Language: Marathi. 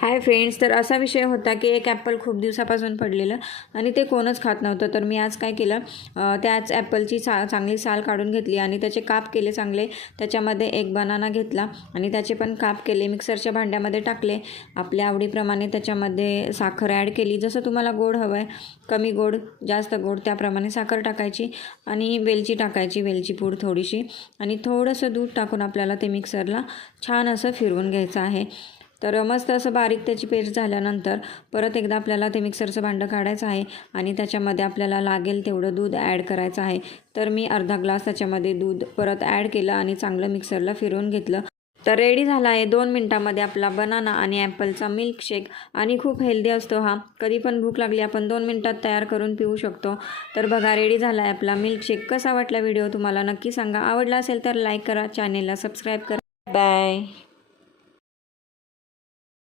हाय फ्रेंड्स, तर असा विषय होता की एक ॲपल खूप दिवसापासून पडलेलं आणि ते कोणच खात नव्हतं. तर मी आज काय केलं, त्याच ॲपलची चांगली साल काढून घेतली आणि त्याचे काप केले चांगले. त्याच्यामध्ये एक बनाना घेतला आणि त्याचे पण काप केले, मिक्सरच्या भांड्यामध्ये टाकले. आपल्या आवडीप्रमाणे त्याच्यामध्ये साखर ॲड केली, जसं तुम्हाला गोड हवं आहे, कमी गोड जास्त गोड त्याप्रमाणे साखर टाकायची आणि वेलची टाकायची, वेलची पूड थोडीशी, आणि थोडंसं दूध टाकून आपल्याला ते मिक्सरला छान असं फिरवून घ्यायचं आहे. तर मस्त असं बारीक त्याची पेस्ट झाल्यानंतर परत एकदा आपल्याला ते मिक्सरचं भांडं काढायचं आहे आणि त्याच्यामध्ये आपल्याला लागेल तेवढं दूध ॲड करायचं आहे. तर मी अर्धा ग्लास त्याच्यामध्ये दूध परत ॲड केलं आणि चांगलं मिक्सरला फिरवून घेतलं. तर रेडी झाला आहे 2 मिनटामध्ये आपला बनाना आणि ॲपलचा मिल्कशेक. आणि खूप हेल्दी असतो हा. कधी पण भूक लागली आपण 2 मिनटात तयार करून पिऊ शकतो. तर बघा, रेडी झाला आहे आपला मिल्कशेक. कसा वाटला व्हिडिओ तुम्हाला नक्की सांगा. आवडला असेल तर लाईक करा, चॅनेलला सबस्क्राईब करा. बाय.